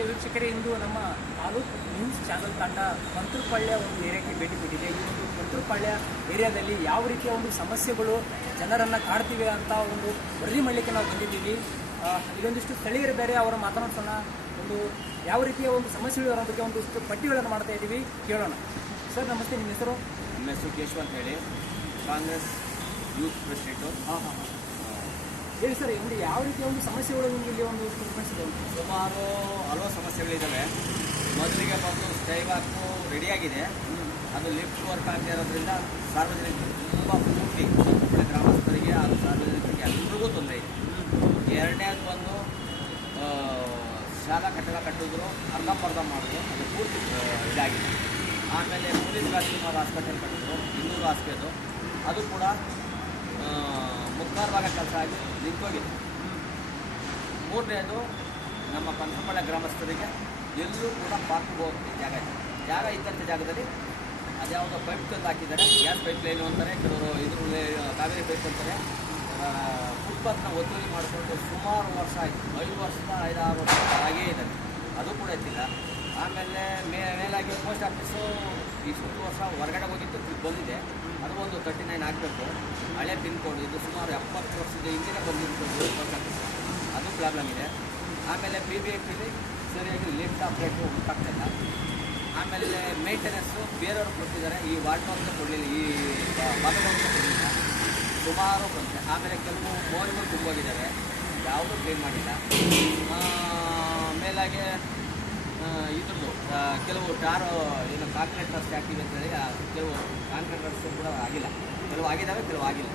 Okay ವೀಕ್ಷಕರೇ, ಇಂದು ನಮ್ಮ taluk news channel ತಂಡ ಮಂತ್ರಪಾಳ್ಯ ಒಂದು ಏರಿಯಾಕ್ಕೆ ಭೇಟಿ ಕೊಟ್ಟಿದೆ. ಈ ಒಂದು ಮಂತ್ರಪಾಳ್ಯ ಏರಿಯಾದಲ್ಲಿ ಯಾವ ರೀತಿಯ ಒಂದು ಸಮಸ್ಯೆಗಳು ಜನರನ್ನು ಕಾಡ್ತಿವೆ ಅಂತ ಒಂದು ವರದಿ ಮಾಡಲಿಕ್ಕೆ ನಾವು ಬಂದಿದ್ದೀವಿ. ಇದೊಂದಿಷ್ಟು ಸ್ಥಳೀಯರಿದ್ದಾರೆ, ಅವರ ಮಾತನಾಡ್ಸೋಣ. ಒಂದು ಯಾವ ರೀತಿಯ ಒಂದು ಸಮಸ್ಯೆಗಳು ಅವರ ಬಗ್ಗೆ ಒಂದಿಷ್ಟು ಪಟ್ಟಿಗಳನ್ನು ಮಾಡ್ತಾ ಇದ್ದೀವಿ, ಕೇಳೋಣ. ಸರ್ ನಮಸ್ತೆ, ನಿಮ್ಮ ಹೆಸರು? ನಮ್ಮ ಹೆಸರು ಕೇಶವ್ ಅಂತ ಹೇಳಿ, ಕಾಂಗ್ರೆಸ್ ಯೂತ್ ಪ್ರೆಸಿಡೆಂಟು. ಹೇಳಿ ಸರ್, ಒಂದು ಯಾವ ರೀತಿಯ ಒಂದು ಸಮಸ್ಯೆಗಳು ನಿಮಗೆ ಇಲ್ಲಿ ಒಂದು ಕಾಣಿಸಿದೆ? ಸುಮಾರು ಹಲವು ಸಮಸ್ಯೆಗಳಿದ್ದಾವೆ. ಮೊದಲಿಗೆ ಬಂದು ಸ್ಕೈವಾಕು ರೆಡಿಯಾಗಿದೆ, ಅದು ಲಿಫ್ಟ್ ವರ್ಕ್ ಆಗದೆ ಇರೋದ್ರಿಂದ ಸಾರ್ವಜನಿಕರು ತುಂಬ ಪೂರ್ತಿ ಸಂಪೂರ್ಣ ಗ್ರಾಮಸ್ಥರಿಗೆ ಹಾಗೂ ಸಾರ್ವಜನಿಕರಿಗೆ ಎಲ್ರಿಗೂ ತೊಂದರೆ ಇದೆ. ಎರಡನೇದು ಬಂದು ಶಾಲಾ ಕಟ್ಟಡ ಕಟ್ಟಿದ್ರು ಅರ್ಧಂಬರ್ಧ ಮಾಡಿದ್ರು, ಅದು ಪೂರ್ತಿ ಇದಾಗಿದೆ. ಆಮೇಲೆ ಪೊಲೀಸ್ ರಾಜ್ಕುಮಾರ್ ಹಾಸ್ಪಿಟಲ್ ಕಟ್ಟಿದ್ರು 200 ಹಾಸ್ಪಿಟಲ್, ಅದು ಕೂಡ ಮುಕ್ಕಾಲು ಭಾಗ ಕೆಲಸ ಆಗಿ ನಿಂತೋಗಿದೆ. ಮೂರನೇದು ನಮ್ಮ ಪಂಚಪಾಳ್ಯ ಗ್ರಾಮಸ್ಥರಿಗೆ ಎಲ್ಲರೂ ಕೂಡ ಪಾರ್ಕ್ ಹೋಗೋಕ್ಕೆ ಜಾಗ ಇದ್ದಂಥ ಜಾಗದಲ್ಲಿ ಅದ್ಯಾವುದೋ ಪೈಪ್ ತಂದು ಹಾಕಿದ್ದಾರೆ. ಗ್ಯಾಸ್ ಪೈಪ್ ಲೈನು ಅಂತಾರೆ, ಕೆಲವರು ಇದ್ರಲ್ಲಿ ಕಾವೇರಿ ಪೈಪ್ ಅಂತಾರೆ. ಫುಟ್ಪಾತ್ನ ಒತ್ತುವರಿ ಮಾಡಿಕೊಂಡು ಸುಮಾರು ವರ್ಷ ಆಯಿತು, 5 ವರ್ಷದ 5-6 ವರ್ಷ ಹಾಗೇ ಇದೆ, ಅದು ಕೂಡ ಇದ್ದಿಲ್ಲ. ಆಮೇಲೆ ಮೇಲಾಗಿ ಪೋಸ್ಟ್ ಆಫೀಸು ಇಷ್ಟು ವರ್ಷ ಹೊರಗಡೆ ಹೋಗಿದ್ದು ಬಂದಿದೆ, ಅದು ಒಂದು 39 ಆಗಬೇಕು. ಹಳೆ ಪಿನ್ ಕೋಡ್, ಇದು ಸುಮಾರು 70 ವರ್ಷದ ಹಿಂದಿನ ಬಂದಿದ್ದು ಪೋಸ್ಟ್ ಆಫೀಸು, ಅದು ಪ್ರಾಬ್ಲಮ್ ಇದೆ. ಆಮೇಲೆ PBFಲಿ ಸರಿಯಾಗಿ ಲಿಫ್ಟ್ ಆಪ್ರೇಟು ಉಂಟಾಗ್ತಿಲ್ಲ. ಆಮೇಲೆ ಮೇಂಟೆನೆನ್ಸು ಬೇರೆಯವ್ರಿಗೆ ಕೊಟ್ಟಿದ್ದಾರೆ, ಈ ವಾರ್ಡ್ನವ್ರಿಗೆ ಕೊಡಲಿಲ್ಲ, ಈ ಭಾಗದವ್ರಿಗೆ ಕೊಡಲಿಲ್ಲ, ಸುಮಾರು ಬಂತೆ. ಆಮೇಲೆ ಕೆಲವು ಮೋರಿಗಳು ತುಂಬೋಗಿದ್ದಾವೆ, ಯಾವುದೂ ಕ್ಲೀನ್ ಮಾಡಿಲ್ಲ. ಮೇಲಾಗೆ ಇದ್ರದ್ದು ಕೆಲವು ಟಾರು ಏನು ಕಾಂಕ್ರೀಟ್ ರಸ್ತೆ ಹಾಕಿವೆ ಅಂತೇಳಿ ಕೆಲವು ಕಾಂಕ್ರೀಟ್ ರಸ್ತೆ ಕೂಡ ಆಗಿಲ್ಲ, ಕೆಲವು ಆಗಿದ್ದಾವೆ, ಕೆಲವು ಆಗಿಲ್ಲ.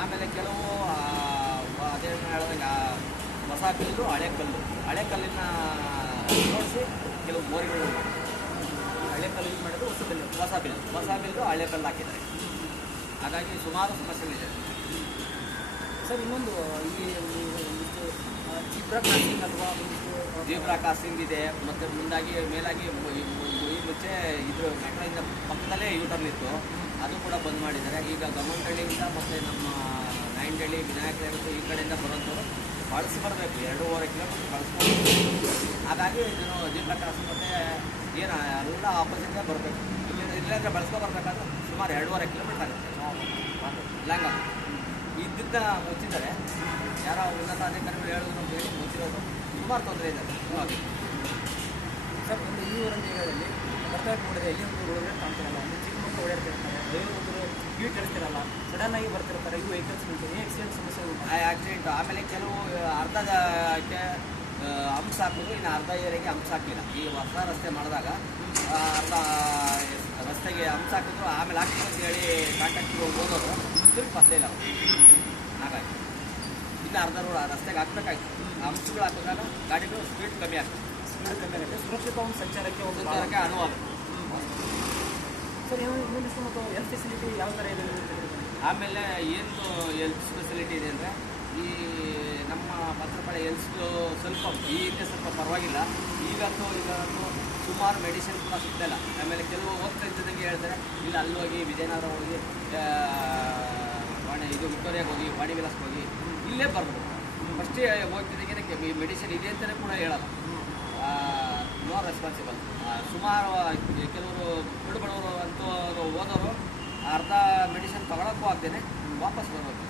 ಆಮೇಲೆ ಕೆಲವು ಅದೇನು ಹೇಳಿದಾಗ ಹೊಸ ಕಲ್ಲು ಹಳೆ ಕಲ್ಲಿನ ಜೋಡಿಸಿ ಕೆಲವು ಮೋರಿಗಳು, ಹಳೆ ಕಲ್ಲು ಯೂಸ್ ಮಾಡಿದ್ರು, ಹೊಸ ಬಿಲ್ಲು ಹಳೆ ಕಲ್ಲು ಹಾಕಿದ್ದಾರೆ. ಹಾಗಾಗಿ ಸುಮಾರು ಸಮಸ್ಯೆಗಳಿದೆ ಸರ್. ಇನ್ನೊಂದು ಈ ಒಂದಿಷ್ಟು ಜೀಬ್ರಾ ಕ್ರಾಸಿಂಗ್ ಅಥವಾ ಜೀಬ್ರಾ ಕ್ರಾಸಿಂಗ್ ಇದೆ. ಮತ್ತು ಮುಂದಾಗಿ ಮೇಲಾಗಿ ಈ ಮುಂಚೆ ಇದ್ರ ಮೆಟ್ರೋಯಿಂದ ಪಕ್ಕದಲ್ಲೇ ಯೂಟರ್ನ್ ಇತ್ತು, ಅದು ಕೂಡ ಬಂದ್ ಮಾಡಿದ್ದಾರೆ. ಈಗ ಗಮನಹಳ್ಳಿಯಿಂದ ಮತ್ತು ನಮ್ಮ ನಾಯಂಡಹಳ್ಳಿ ವಿನಾಯಕ ಈ ಕಡೆಯಿಂದ ಬರೋಂಥವ್ರು ಬಳಸಿ ಬರಬೇಕು, 2.5 ಕಿಲೋಮೀಟ್ರ್ ಬಳಸ್ಕೊಂಡು. ಹಾಗಾಗಿ ಇದನ್ನು ಜೀಬ್ರಾ ಕ್ರಾಸಿಂಗ್ ಮತ್ತು ಏನು ಎಲ್ಲ ಆಪೋಸಿಟ್ಗೆ ಬರಬೇಕು. ಇಲ್ಲಾಂದರೆ ಬಳಸ್ಕೊಬರ್ಬೇಕಾದ್ರೆ ಸುಮಾರು 2.5 ಕಿಲೋಮೀಟ್ರ್ ಆಗುತ್ತೆ ಲಾಂಗ್. ಇದನ್ನ ಮುಚ್ಚಿದ್ದಾರೆ, ಯಾರೋ ಉನ್ನತ ಅಧಿಕಾರಿಗಳು ಹೇಳಿದ್ರು ಅಂತ ಹೇಳಿ ಮುಚ್ಚಿರೋದು. ಸುಮಾರು ತೊಂದರೆ ಇದೆ ಸರ್. ಒಂದು ಈ ಊರಿನ ಏರಿಯಾದಲ್ಲಿ ಬರ್ತಾ ನೋಡಿದ್ರೆ ಎಲ್ಲಿ ಒಂದು ರೋಡ್ ಕಾಣ್ತಿರಲ್ಲ, ಒಂದು ಚಿಕ್ಕ ಮಕ್ಕಳು ಓಡಾಡ್ತಿರ್ತಾರೆ, ಒಂದು ಕ್ಯೂಟ್ ಇರ್ತಿರಲ್ಲ, ಸಡನ್ ಆಗಿ ಬರ್ತಿರ್ತಾರೆ, ಇವು ವೆಹಿಕಲ್ಸ್ ನಿಂತಿದೆ, ಆಕ್ಸಿಡೆಂಟ್ ಸಮಸ್ಯೆಗಳು. ಆಕ್ಸಿಡೆಂಟು. ಆಮೇಲೆ ಕೆಲವು ಅರ್ಧಕ್ಕೆ ಹಂಪ್ಸ್ ಹಾಕೋದು, ಇನ್ನು ಅರ್ಧ ಏರಿಯಾಗೆ ಹಂಪ್ಸ್ ಹಾಕಲಿಲ್ಲ. ಈ ಹೊಸ ರಸ್ತೆ ಮಾಡಿದಾಗ ಅರ್ಧ ರಸ್ತೆಗೆ ಹಂಪ್ಸ್ ಹಾಕಿದ್ರು, ಆಮೇಲೆ ಹಾಕ್ತೀವಿ ಅಂತ ಹೇಳಿ ಕಾಂಟ್ರಾಕ್ಟ್ರು ಹೋಗೋರು ತಿರುಗಿ ಬಸ್ಸೇ ಇಲ್ಲ. ಹಾಗಾಗಿ ಇನ್ನು ಅರ್ಧ ರೋಡ್ ರಸ್ತೆಗೆ ಹಾಕ್ಬೇಕಾಯ್ತು. ಹಂಪ್ಸ್ಗಳು ಹಾಕಿದಾಗ ಗಾಡಿಗಳು ಸ್ಪೀಡ್ ಕಮ್ಮಿ ಆಗುತ್ತೆ, ಸುರಕ್ಷಿತ ಒಂದು ಸಂಚಾರಕ್ಕೆ ಅನುವಾದ. ಸರ್, ಇನ್ನೊಂದಿಷ್ಟು ಮತ್ತು ಹೆಲ್ತ್ ಫೆಸಿಲಿಟಿ ಯಾವ ಥರ ಇದೆ? ಆಮೇಲೆ ಏನು ಹೆಲ್ತ್ ಫೆಸಿಲಿಟಿ ಇದೆ ಅಂದರೆ, ಈ ನಮ್ಮ ಮಂತ್ರಪಾಳ್ಯ ಹೆಲ್ತ್ಸ್ದು ಸ್ವಲ್ಪ ಈ ಹಿಂದೆ ಸ್ವಲ್ಪ ಪರವಾಗಿಲ್ಲ, ಈಗಂತೂ ಸುಮಾರು ಮೆಡಿಸಿನ್ ಕೂಡ ಸಿಗ್ತಾಯಿಲ್ಲ. ಆಮೇಲೆ ಕೆಲವು ಹೋಗ್ತಾ ಇದ್ದಂಗೆ ಹೇಳ್ತಾರೆ, ಇಲ್ಲ ಅಲ್ಲಿ ಹೋಗಿ ವಿಜಯನಗರ ಹೋಗಿ ಇದು ವಿಕ್ಟೋರಿಯಾಗೆ ಹೋಗಿ ವಾಣಿ ವಿಲಾಸ್ಗೆ ಹೋಗಿ ಇಲ್ಲೇ ಬರ್ಬೋದು. ಫಸ್ಟೇ ಹೋಗ್ತಿದ್ದಕ್ಕೆ ಈ ಮೆಡಿಸಿನ್ ಇದೆ ಅಂತಲೇ ಕೂಡ ಹೇಳಲ್ಲ, ನೋ ರೆಸ್ಪಾನ್ಸಿಬಲ್. ಸುಮಾರು ಕೆಲವರು ಬಡವರು ಅಂತೂ ಹೋದವರು ಅರ್ಧ ಮೆಡಿಸಿನ್ ತೊಗೊಳಕ್ಕೂ ಆಗ್ದೇನೆ ವಾಪಸ್ ಬರ್ಬೇಕು.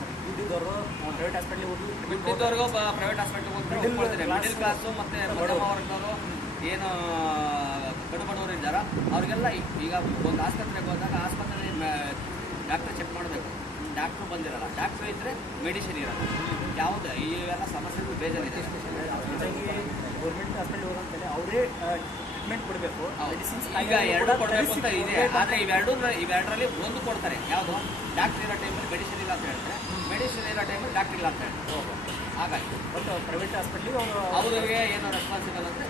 ಸರ್, ದುಡ್ಡಿದ್ದವರು ಪ್ರೈವೇಟ್ ಹಾಸ್ಪಿಟ್ಲಿಗೆ ಹೋಗಿ, ದುಡ್ಡಿದ್ದವ್ರಿಗೂ ಪ್ರೈವೇಟ್ ಹಾಸ್ಪಿಟ್ಲಿಗೆ ಹೋಗ್ತಾರೆ. ಮಿಡಿಲ್ ಕ್ಲಾಸು ಮತ್ತು ಮಧ್ಯಮ ವರ್ಗದವರು ಏನು ಬಡವರು ಇದ್ದಾರೋ ಅವ್ರಿಗೆಲ್ಲ ಈಗ ಒಂದು ಆಸ್ಪತ್ರೆಗೆ ಹೋದಾಗ ಆಸ್ಪತ್ರೆಯಲ್ಲಿ ಡಾಕ್ಟ್ರ್ ಚೆಕ್ ಮಾಡಬೇಕು, ಡಾಕ್ಟ್ರು ಬಂದಿರಲ್ಲ, ಡಾಕ್ಟ್ರು ಇದ್ದರೆ ಮೆಡಿಸಿನ್ ಇರೋಲ್ಲ. ಯಾವುದು ಇವೆಲ್ಲ ಸಮಸ್ಯೆಗಳು ಬೇಜಾರಿದೆ. ಗೌರ್ಮೆಂಟ್ ಹಾಸ್ಪಿಟ್ಲಿಗೆ ಹೋಗಂತೇಳಿ ಅವರೇ ಟ್ರೀಟ್ಮೆಂಟ್ ಕೊಡಬೇಕು, ಮೆಡಿಸಿನ್ಸ್ ಈಗ 2 ಕೊಡಬೇಕು ಅಂತ ಇದೆ. ಆದರೆ ಇವೆರಡರಲ್ಲಿ ಒಂದು ಕೊಡ್ತಾರೆ, ಯಾವುದು ಡಾಕ್ಟ್ರ್ ಇರೋ ಟೈಮಲ್ಲಿ ಮೆಡಿಸಿನ್ ಇಲ್ಲ ಅಂತ ಹೇಳ್ತಾರೆ, ಮೆಡಿಸಿನ್ ಇರೋ ಟೈಮಲ್ಲಿ ಡಾಕ್ಟ್ರ್ ಇಲ್ಲ ಅಂತ ಹೇಳ್ತಾರೆ. ಹಾಗಾಗಿ ಬಟ್ ಪ್ರೈವೇಟ್ ಹಾಸ್ಪಿಟ್ಲಿಗೆ ಅವ್ರಿಗೆ ಏನು ರೆಸ್ಪಾನ್ಸಿಬಲ್ ಅಂದರೆ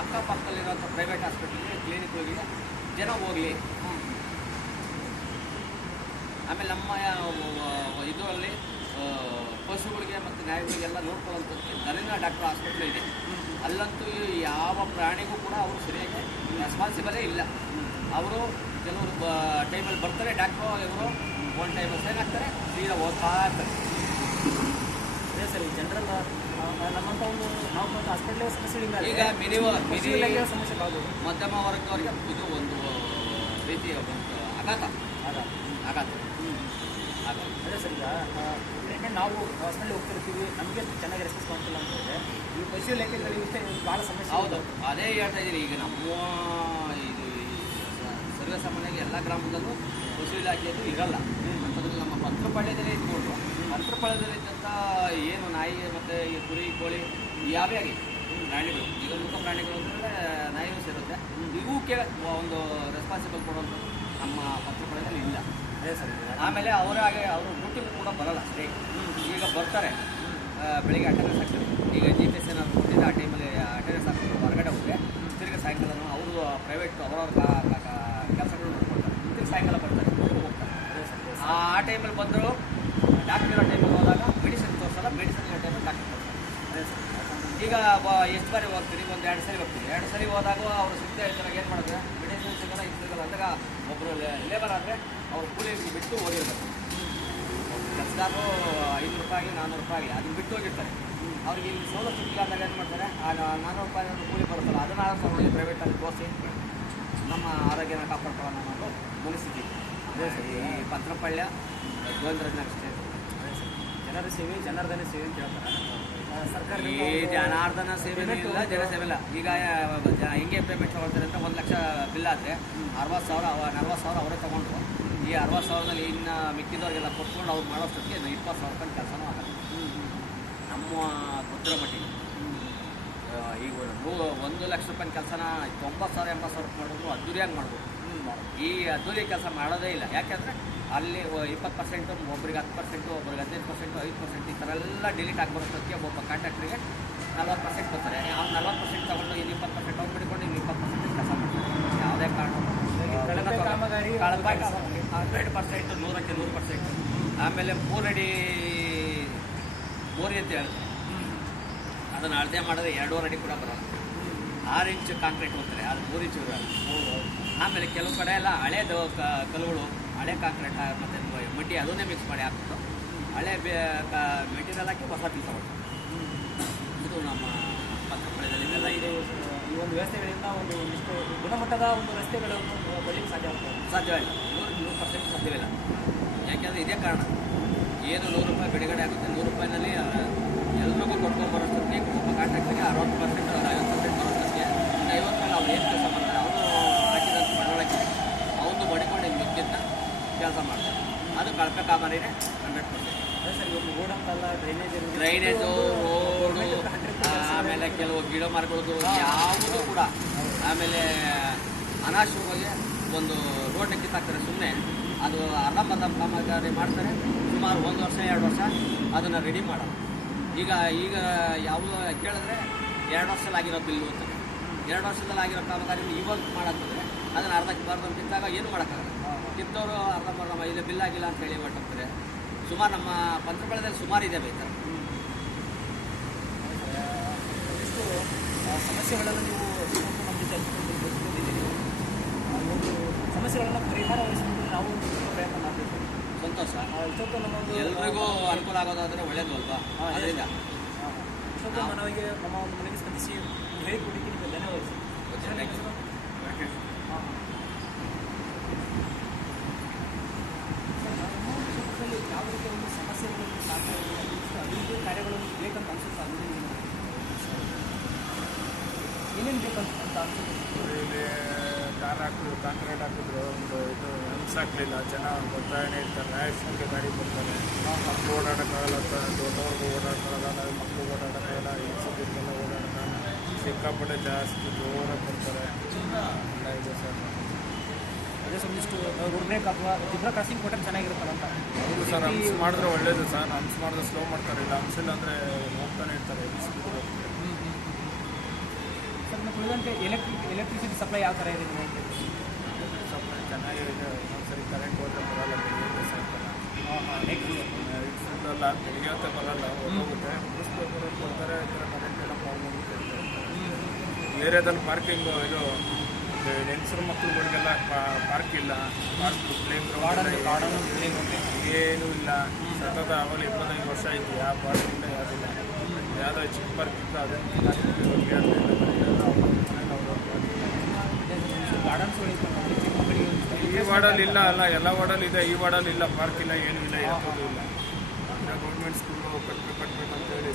ಅಕ್ಕಪಕ್ಕದಲ್ಲಿರುವಂಥ ಪ್ರೈವೇಟ್ ಹಾಸ್ಪಿಟ್ಲಿಗೆ ಕ್ಲಿನಿಕ್ಗಳಿಗೆ ಜನ ಹೋಗಲಿ. ಆಮೇಲೆ ನಮ್ಮ ಇದರಲ್ಲಿ ಪಶುಗಳಿಗೆ ಮತ್ತು ನಾಯಿಗಳಿಗೆಲ್ಲ ನೋಡ್ಕೊಳ್ಳೋಂಥದ್ದು ದಲಿನ ಡಾಕ್ಟರ್ ಹಾಸ್ಪಿಟ್ಲ್ ಇದೆ, ಅಲ್ಲಂತೂ ಯಾವ ಪ್ರಾಣಿಗೂ ಕೂಡ ಅವರು ಸರಿಯಾಗಿ ರೆಸ್ಪಾನ್ಸಿಬಲೇ ಇಲ್ಲ. ಅವರು ಕೆಲವರು ಟೈಮಲ್ಲಿ ಬರ್ತಾರೆ ಡಾಕ್ಟ್ರು, ಇವರು ಒಂದು ಟೈಮಲ್ಲಿ ಸೈನ್ ಆಗ್ತಾರೆ, ತೀರಾ ಓದ್ತಾ ಇರ್ತಾರೆ. ಅದೇ ಸರಿ. ಜನರಲ್ ನಮ್ಮಂಥ ಒಂದು ನಾವು ಮತ್ತು ಹಾಸ್ಪಿಟಲ್ ಸಮಸ್ಯೆಗಳಿಂದ ಈಗ ಮಿನಿಮಮ್ ಸಮಸ್ಯೆ ಆಗ್ಬೋದು. ಮಧ್ಯಮ ವರ್ಗದವರಿಗೆ ಇದು ಒಂದು ರೀತಿಯ ಒಂದು ಆಘಾತ ಆಗ ಆಘಾತ ಆಘಾತ. ಅದೇ ಸರ್, ಈಗ ಯಾಕೆಂದ್ರೆ ನಾವು ಹಾಸ್ಪಿಟಲ್ ಹೋಗ್ತಿರ್ತೀವಿ, ನಮಗೆ ಚೆನ್ನಾಗಿ ರೆಸ್ಪಾನ್ಸ್ ಮಾಡ್ತಿಲ್ಲ ಅಂತ ಹೇಳಿದ್ರೆ ಈ ಪಶು ಇಲಾಖೆಗಳಿಗೆ ಭಾಳ ಸಮಸ್ಯೆ. ಹೌದು, ಅದೇ ಹೇಳ್ತಾ ಇದ್ದೀನಿ. ಈಗ ನಮ್ಮ ಇದು ಸರ್ವೇ ಸಾಮಾನ್ಯವಾಗಿ ಎಲ್ಲ ಗ್ರಾಮದಲ್ಲೂ ಪಶು ಇಲಾಖೆಯದು ಇರಲ್ಲ. ಅಂತಂದ್ರೆ ನಮ್ಮ ಪಂತ್ರಪಾಳ್ಯದಲ್ಲೇ ಇಟ್ಕೊಂಡು ಪಂತ್ರಪಾಳ್ಯದಲ್ಲಿದ್ದಂಥ ಏನು ನಾಯಿ ಮತ್ತು ಈ ಕುರಿ ಕೋಳಿ ಯಾವೇ ಆಗಲಿ ಪ್ರಾಣಿಗಳು, ಈಗ ಮೂಕ ಪ್ರಾಣಿಗಳು ಅಂತಂದರೆ ನಾಯಿಗಳು ಸೇರುತ್ತೆ. ಇವಕ್ಕೆ ಒಂದು ರೆಸ್ಪಾನ್ಸಿಬಲ್ ಕೊಡುವಂಥದ್ದು ನಮ್ಮ ಪಂತ್ರಪಾಳ್ಯದಲ್ಲಿ ಇಲ್ಲ. ಅದೇ ಸರ್, ಆಮೇಲೆ ಅವರಾಗೆ ಅವರು ಡ್ಯೂಟಿಗೂ ಕೂಡ ಬರಲ್ಲ ಸರಿ. ಈಗ ಬರ್ತಾರೆ ಬೆಳಿಗ್ಗೆ ಅಟೆಂಡೆನ್ಸ್ ಹಾಕ್ತಾರೆ. ಈಗ GPS ಏನಾದ್ರು ಕೊಟ್ಟಿದ್ದೆ ಆ ಟೈಮಲ್ಲಿ ಅಟೆಂಡೆನ್ಸ್ ಹಾಕ್ತಾರೆ, ಹೊರಗಡೆ ಹೋದರೆ ತಿರ್ಗಿ ಸಾಯಂಕಾಲನೂ ಅವರು ಪ್ರೈವೇಟ್ ಅವರವ್ರ ಕೆಲಸಗಳು ನೋಡ್ಕೊಳ್ತಾರೆ. ತಿರ್ಗಿ ಸಾಯಂಕಾಲ ಬರ್ತಾರೆ, ಹೋಗ್ತಾರೆ. ಆ ಟೈಮಲ್ಲಿ ಬಂದರು ಡಾಕ್ಟರ್ ಇರೋ ಟೈಮಲ್ಲಿ ಹೋದಾಗ ಮೆಡಿಸಿನ್ ತೋರಿಸಲ್ಲ, ಮೆಡಿಸಿನ್ ಇರೋ ಟೈಮಲ್ಲಿ ಡಾಕ್ಟರ್ ತೋರಿಸಲ್ಲ. ಈಗ ಎಷ್ಟು ಬಾರಿ ಹೋಗ್ತೀರಿ? ಒಂದು 2 ಸರಿ ಹೋಗ್ತೀವಿ. 2 ಸರಿ ಹೋದಾಗ ಅವರು ಸಿಗ್ತಾ ಇದ್ದಾಗ ಏನು ಮಾಡಿದ್ರೆ ಮೆಡಿಸಿನ್ ಸಿಗಲ್ಲ, ಇದು ಸಿಗಲ್ಲ ಅಂದಾಗ ಒಬ್ಬರು ಲೇಬರ್ ಆದರೆ ಅವ್ರು ಕೂಲಿ ಬಿಟ್ಟು ಹೋಗಿರ್ಬೇಕು. ಕೆಲಸದಾರು 500 ರೂಪಾಯಿ 400 ರೂಪಾಯಿ ಅದನ್ನ ಬಿಟ್ಟು ಹೋಗಿರ್ತಾರೆ. ಅವ್ರಿಗೆ ಇಲ್ಲಿ ಸವಲತ್ತು ಸಿಗಲಾರ್ದಾಗ ಏನು ಮಾಡ್ತಾರೆ, ಆ 400 ರೂಪಾಯಿ ಕೂಲಿ ಬರುತ್ತಲ್ಲ ಅದನ್ನು ತಗೊಂಡು ಪ್ರೈವೇಟಲ್ಲಿ ತೋರಿಸಿ ನಮ್ಮ ಆರೋಗ್ಯನ ಕಾಪಾಡ್ಕೊಳ್ಳೋಣ ಅನ್ನೋದು ಮನಸ್ಥಿತಿ. ಈ ಪಂತ್ರಪಾಳ್ಯ ಗೋವಿಂದರಾಜನಗರ ಸ್ಟೇಟ್. ಜನರ ಸೇವೆ ಜನಾರ್ದನ ಸೇವೆ ಅಂತ ಹೇಳ್ತಾರೆ. ಸರ್ಕಾರ ಈ ಜನಾರ್ದನ ಸೇವೆ ಇಲ್ಲ, ಜನಸೇವೆ ಇಲ್ಲ. ಈಗ ಹೆಂಗೆ ಪೇಮೆಂಟ್ ತಗೊಳ್ತಾರೆ ಅಂತ 1 ಲಕ್ಷ ಬಿಲ್ ಆದರೆ 60,000 40,000 ಅವರೇ ತೊಗೊಂಡು ಈ 60,000ದಲ್ಲಿ ಇನ್ನು ಮಿಕ್ಕಿದವ್ರಿಗೆಲ್ಲ ಕೊಟ್ಕೊಂಡು ಅವ್ರು ಮಾಡೋಷ್ಟೊತ್ತಿಗೆ 20,000 ರೂಪಾಯಿ ಕೆಲಸನೂ ಆಗಲ್ಲ ನಮ್ಮ ಗೊತ್ತಿರೋ ಮಟ್ಟಿಗೆ. ಈಗ 1 ಲಕ್ಷ ರೂಪಾಯಿ ಕೆಲಸನ 90,000 80,000 ರೂಪಾಯಿ ಮಾಡಿದ್ರು ಅದ್ದೂರಿಯಾಗಿ ಮಾಡ್ಬೋದು. ಈ ಅದ್ದೂರಿ ಕೆಲಸ ಮಾಡೋದೇ ಇಲ್ಲ. ಯಾಕೆಂದರೆ ಅಲ್ಲಿ 20%, ಒಬ್ರಿಗೆ 10%, ಒಬ್ರಿಗೆ 15%, 5% ಈ ಥರ ಎಲ್ಲ ಡಿಲೀಟ್ ಆಗಿಬರೋದಕ್ಕೆ ಒಬ್ಬ ಕಾಂಟ್ರಾಕ್ಟ್ರಿಗೆ 40% ಬರ್ತಾರೆ. ಅವ್ನು 40% ತೊಗೊಂಡು ಇನ್ನು 20% ಅವ್ರು ಬಿಡ್ಕೊಂಡು ಇನ್ನು 20% ಕೆಲಸ ಮಾಡ್ತಾರೆ. ಯಾವುದೇ ಕಾರಣ ಕಾಮಗಾರಿ 100% 100ಕ್ಕೆ 100%. ಆಮೇಲೆ 3 ಅಡಿ ಬೋರಿ ಅಂತ ಹೇಳ್ತಾರೆ, ಅದನ್ನು ಅಳತೆ ಮಾಡಿದ್ರೆ 2.5 ಅಡಿ ಕೂಡ ಬರೋಲ್ಲ. 6 ಇಂಚ್ ಕಾಂಕ್ರೀಟ್ ಹೋಗ್ತಾರೆ, ಅದು 3 ಇಂಚ್ ಇರೋಲ್ಲ. ಆಮೇಲೆ ಕೆಲವು ಕಡೆ ಎಲ್ಲ ಹಳೇದು ಕಲ್ಲುಗಳು, ಹಳೆ ಕಾಂಕ್ರೀಟ್ ಮತ್ತು ಮಡ್ಡಿ ಅದನ್ನೇ ಮಿಕ್ಸ್ ಮಾಡಿ ಹಾಕ್ಬಿಟ್ಟು ಹಳೆ ಮೆಟೀರಿಯಲ್ ಹಾಕಿ ಹೊಸ ಪೀಸ್ ತಗೊಳ್ತಾರೆ. ಇದು ನಮ್ಮ ಪಂತ್ರಪಾಳ್ಯದಲ್ಲಿ ಇದೆಲ್ಲ ಇದೆ. ಈ ಒಂದು ವ್ಯವಸ್ಥೆಗಳಿಂದ ಒಂದಿಷ್ಟು ಗುಣಮಟ್ಟದ ಒಂದು ರಸ್ತೆಗಳನ್ನು ಬರಲಿಕ್ಕೆ ಸಾಧ್ಯವಿಲ್ಲ. 100% ಸಾಧ್ಯವಿಲ್ಲ. ಯಾಕೆಂದರೆ ಇದೇ ಕಾರಣ. ಏನು 100 ರೂಪಾಯಿ ಬಿಡುಗಡೆ ಆಗುತ್ತೆ, 100 ರೂಪಾಯಿನಲ್ಲಿ ಎಲ್ರಿಗೂ ಕೊಟ್ಕೊಂಡ್ಬರೋಷ್ಟೊತ್ತಿಗೆ ಒಬ್ಬ ಕಾಂಟ್ರಾಕ್ಟ್ರಿಗೆ 60% 50% ಬರೋಷ್ಟೊತ್ತಿಗೆ 50 ಅವ್ರು ಏನು ಕೆಲಸ ಮಾಡ್ತಾರೆ, ಅವರು ಹಾಕಿದಂಥ ಬಂಡವಾಳಕ್ಕೆ ಅವನು ಮಡಿಕೊಂಡು ಮಿಕ್ಕಿದ್ದ ಕೆಲಸ ಮಾಡ್ತಾರೆ. ಅದು ಕಳಪೆ ಕಾಮಗಾರಿನೇ 100%. ಅದೇ ಸರ್, ಇವತ್ತು ರೋಡ್ ಅಂತಲ್ಲ, ಡ್ರೈನೇಜು, ರೋಡು, ಆಮೇಲೆ ಕೆಲವು ಗಿಡ ಮರಗಳದ್ದು ಯಾವುದೂ ಕೂಡ. ಆಮೇಲೆ ಅನಾವಶ್ಯಕವಾಗಿ ಒಂದು ರೋಡ್ನ ಕಿತ್ತಾಕ್ತಾರೆ ಸುಮ್ಮನೆ. ಅದು ಅರ್ಧಂಬರ್ಧ ಕಾಮಗಾರಿ ಮಾಡ್ತಾರೆ, ಸುಮಾರು 1 ವರ್ಷ 2 ವರ್ಷ ಅದನ್ನು ರೆಡಿ ಮಾಡೋದು. ಈಗ ಯಾವುದು ಕೇಳಿದ್ರೆ 2 ವರ್ಷದಲ್ಲಿ ಆಗಿರೋ ಬಿಲ್ಲು ಅಂತ. 2 ವರ್ಷದಲ್ಲಿ ಆಗಿರೋ ಕಾಮಗಾರಿ ಇವಾಗ ಮಾಡಾಕ್ತದೆ, ಅದನ್ನು ಅರ್ಧಕ್ಕೆ ಕಿತ್ತಾಗ ಏನು ಮಾಡೋಕ್ಕಾಗಲ್ಲ. ಕಿತ್ತವರು ಅರ್ಧಂಬರ್ಧ ಇದು ಬಿಲ್ ಆಗಿಲ್ಲ ಅಂತ ಹೇಳಿ ಹೊರಟೋಗ್ತಾರೆ. ಸುಮಾರು ನಮ್ಮ ಪಂತ್ರಪಾಳ್ಯದಲ್ಲಿ ಸುಮಾರು ಇದೆ ಬೈತಾರೆ. ಒಂದಿಷ್ಟು ಸಮಸ್ಯೆಗಳನ್ನು ನೀವು ನಮ್ಮ ಜೊತೆ ಹಂಚಿಕೊಂಡಿದ್ದೀರಿ. ಒಂದು ಸಮಸ್ಯೆಗಳನ್ನು ಪರಿಹಾರ ವಹಿಸಿಕೊಂಡು ನಾವು ಒಂದು ಪ್ರಯತ್ನ ಮಾಡಬೇಕು. ಸಂತೋಷ. ಇಷ್ಟೊತ್ತು ನಮ್ಮೊಂದು ಎಲ್ರಿಗೂ ಅನುಕೂಲ ಆಗೋದಾದರೆ ಒಳ್ಳೇದು ಅಲ್ವಾ? ಅದರಿಂದ ಇಷ್ಟೊತ್ತು ನಮಗೆ ನಮ್ಮ ಒಂದು ಮನೆಗೆ ಸ್ಪಂದಿಸಿ ಹೇಳಿಕೊಟ್ಟಿಗೆ ನಿಮಗೆ ಧನ್ಯವಾದ ಸರ್. ನಮ್ಮ ಕ್ಷೇತ್ರದಲ್ಲಿ ಯಾವ ರೀತಿಯ ಒಂದು ಸಮಸ್ಯೆಗಳನ್ನು ಸಾಧ್ಯ ಅಭಿವೃದ್ಧಿ ಕಾರ್ಯಗಳನ್ನು ಬೇಕಂತ ಅನ್ಸುತ್ತೆ. ಏನೇನು ಬೇಕಂತ ಅನ್ಸುತ್ತೆ? ಇಲ್ಲಿ ಕಾಂಕ್ರೀಟ್ ಹಾಕಿದ್ರು, ಒಂದು ಇದು ಅನ್ಸಾಕ್ಲಿಲ್ಲ. ಜನ ಒತ್ತಾಯನೇ ಇರ್ತಾರೆ, ನ್ಯಾಯಸಂಖ್ಯೆ ಗಾಡಿ ಬರ್ತಾರೆ, ಮಕ್ಕಳು ಓಡಾಡೋಕ್ಕಾಗಲ್ಲ, ದೊಡ್ಡವ್ರಿಗೂ ಓಡಾಡೋಕ್ಕಾಗಲ್ಲ, ಮಕ್ಕಳು ಓಡಾಡೋಕ್ಕಾಗಲ್ಲ, ಹೆಂಗಸರಿಗೆಲ್ಲ ಓಡಾಡೋಕ್ಕಾಗಲ್ಲ. ಸಿಕ್ಕಾಪಟ್ಟೆ ಜಾಸ್ತಿ ಜೋರಾಗಿ ಬರ್ತಾರೆ. ಎಲ್ಲ ಇದೆ ಸರ್. ಅದೇ ಒಂದಿಷ್ಟು ರೋಡ್ ಬ್ರೇಕ್ ಅಥವಾ ಜಿಬ್ರಾ ಕ್ರಾಸಿಂಗ್ ಕೊಟ್ಟರೆ ಚೆನ್ನಾಗಿರುತ್ತಲ್ಲ ಅಂತ. ಹೌದು ಸರ್, ಹಂಪ್ಸ್ ಮಾಡಿದ್ರೆ ಒಳ್ಳೇದು ಸರ್. ಹಂಪ್ಸ್ ಮಾಡಿದ್ರೆ ಸ್ಲೋ ಮಾಡ್ತಾರೆ, ಇಲ್ಲ ಹಂಪ್ಸಿಲ್ಲ ಅಂದರೆ ಹೋಗ್ತಾನೆ ಇರ್ತಾರೆ. ಸರ್, ನೀವು ಉಳಿದಂತೆ ಎಲೆಕ್ಟ್ರಿಸಿಟಿ ಸಪ್ಲೈ ಯಾವ ಥರ ಇದೆ ನಿಮಗೆ? ಸಪ್ಲೈ ಚೆನ್ನಾಗಿದೆ. ಒಂದ್ಸರಿ ಕರೆಂಟ್ ಹೋದರೆ ಬರಲ್ಲ, ಬೆಳಿಗ್ಗೆ ಸಾಯಂಕಾಲ. ಫುಲ್ ಅಲ್ಲ, ಬೆಳಿಗ್ಗೆ ಹೊತ್ತೆ ಬರಲ್ಲ, ಹೋಗುತ್ತೆ. ಬರೋದು ಕೊಡ್ತಾರೆ, ಈ ಥರ ಕರೆಂಟ್ ಎಲ್ಲ ಪ್ರಾಬ್ಲಮ್ ಇರ್ತಾರೆ. ಏರಿಯಾದಲ್ಲಿ ಪಾರ್ಕಿಂಗು ಇದು ಹೆಂಗಸರು ಮಕ್ಕಳುಗಳಿಗೆಲ್ಲ ಪಾರ್ಕ್ ಇಲ್ಲ. ಪಾರ್ಕ್ ಪ್ಲೇಯಿಂಗ್ ಗ್ರೌಂಡ್ ಏನೂ ಇಲ್ಲ. ಸತತ ಆಮೇಲೆ 25 ವರ್ಷ ಆಯಿತು, ಯಾವ ಪಾರ್ಕ್ ಇಲ್ಲ, ಯಾವುದಿಲ್ಲ. ಯಾವುದೋ ಚಿಕ್ಕ ಪಾರ್ಕ್ ಇತ್ತು ಅದನ್ನು ಗಾರ್ಡನ್ಸ್ಗಳು ಇತ್ತು ಚಿಕ್ಕ ಮಕ್ಕಳಿಗೆ ಈ ವಾರ್ಡಲ್ಲಿ ಇಲ್ಲ ಅಲ್ಲ, ಎಲ್ಲ ವಾರ್ಡಲ್ಲಿ ಇದೆ. ಈ ವಾರ್ಡಲ್ಲಿ ಇಲ್ಲ, ಪಾರ್ಕ್ ಇಲ್ಲ, ಏನೂ ಇಲ್ಲ, ಯಾವುದೂ ಇಲ್ಲ. ಗೌರ್ಮೆಂಟ್ ಸ್ಕೂಲು ಕಟ್ಟಬೇಕು ಅಂತೇಳಿ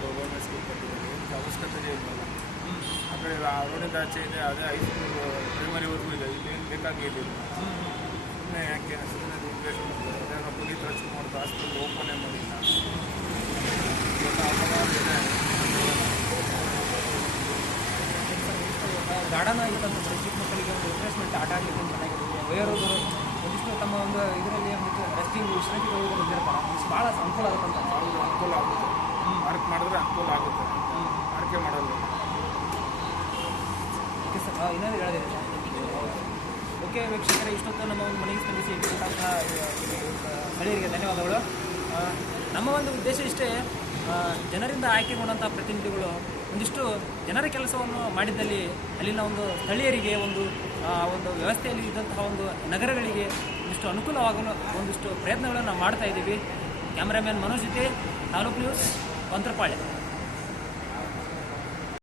ಗೌರ್ಮೆಂಟ್ ಸ್ಕೂಲ್ ಕಟ್ಟಿದ್ದಾರೆ, ಏನು ಅವಶ್ಯಕತೆ ಇಲ್ಲಲ್ಲ. ಆ ಕಡೆ ರೋಡಿಂದ ಆಚೆ ಇದೆ, ಅದೇ ಹೈಸ್ಕೂಲ್ ಪ್ರೈಮರಿವರೆಗೂ ಇದೆ. ಇಲ್ಲೇನು ಬೇಕಾಗಿಲ್ಲ. ಸುಮ್ಮನೆ ಯಾಕೆ ಸುಮ್ಮನೆ ಇನ್ವೆಸ್ಟ್ ಮಾಡ್ತಾರೆ. ಅದೇ ಪುನೀತ್ ರಾಜ್ಕುಮಾರ್ ಹಾಸ್ಪಿಟಲ್ ಓಪನೇ ಮಾಡಿಲ್ಲ. ಎಲ್ಲ ಹಲವಾರು ಇದೆ. ಗಾರ್ಡನ್ ಇತ್ತಂತ ಚಿಕ್ಕ ಮಕ್ಕಳಿಗೆ ಒಂದು ರಿಫ್ರೆಶ್ಮೆಂಟ್ ಆಟ ಆಡಲಿಕ್ಕೆ ಚೆನ್ನಾಗಿದೆ. ವಯೋವೃದ್ಧರು ಒಂದಿಷ್ಟು ತಮ್ಮ ಒಂದು ಇದರಲ್ಲಿ ಒಂದಿಷ್ಟು ರೆಸ್ಟಿಂಗ್ ವಿಶ್ರಾಂತಿ ತಗೊಳ್ಳೋದು ಬಂದಿರ್ತಾರೆ. ಭಾಳ ಅನುಕೂಲ ಆಗುತ್ತಂತ. ಹೌದು, ಅನುಕೂಲ ಆಗುತ್ತೆ. ಪಾರ್ಕ್ ಮಾಡಿದ್ರೆ ಅನುಕೂಲ ಆಗುತ್ತೆ. ಪಾರ್ಕೇ ಮಾಡಲ್ಲ. ಓಕೆ ಸರ್, ಇನ್ನೊಂದು ಹೇಳಿದೆ. ಓಕೆ ವೀಕ್ಷಕರೇ, ಇಷ್ಟೊತ್ತು ನಮ್ಮ ಒಂದು ಮನೆಗೆ ಸ್ಪಂದಿಸಿ ಸ್ಥಳೀಯರಿಗೆ ಧನ್ಯವಾದಗಳು. ನಮ್ಮ ಒಂದು ಉದ್ದೇಶ ಇಷ್ಟೇ, ಜನರಿಂದ ಆಯ್ಕೆಗೊಂಡಂಥ ಪ್ರತಿನಿಧಿಗಳು ಒಂದಿಷ್ಟು ಜನರ ಕೆಲಸವನ್ನು ಮಾಡಿದ್ದಲ್ಲಿ ಅಲ್ಲಿನ ಒಂದು ಸ್ಥಳೀಯರಿಗೆ ಒಂದು ವ್ಯವಸ್ಥೆಯಲ್ಲಿ ಇದ್ದಂತಹ ಒಂದು ನಗರಗಳಿಗೆ ಒಂದಿಷ್ಟು ಅನುಕೂಲವಾಗಲು ಒಂದಿಷ್ಟು ಪ್ರಯತ್ನಗಳನ್ನು ನಾವು ಮಾಡ್ತಾ ಇದ್ದೀವಿ. ಕ್ಯಾಮ್ರಾಮ್ಯಾನ್ ಮನೋಜ್ ಜೊತೆ ತಾಲೂಕು ನ್ಯೂಸ್, ಬಂತ್ರಪಾಳ್ಯ.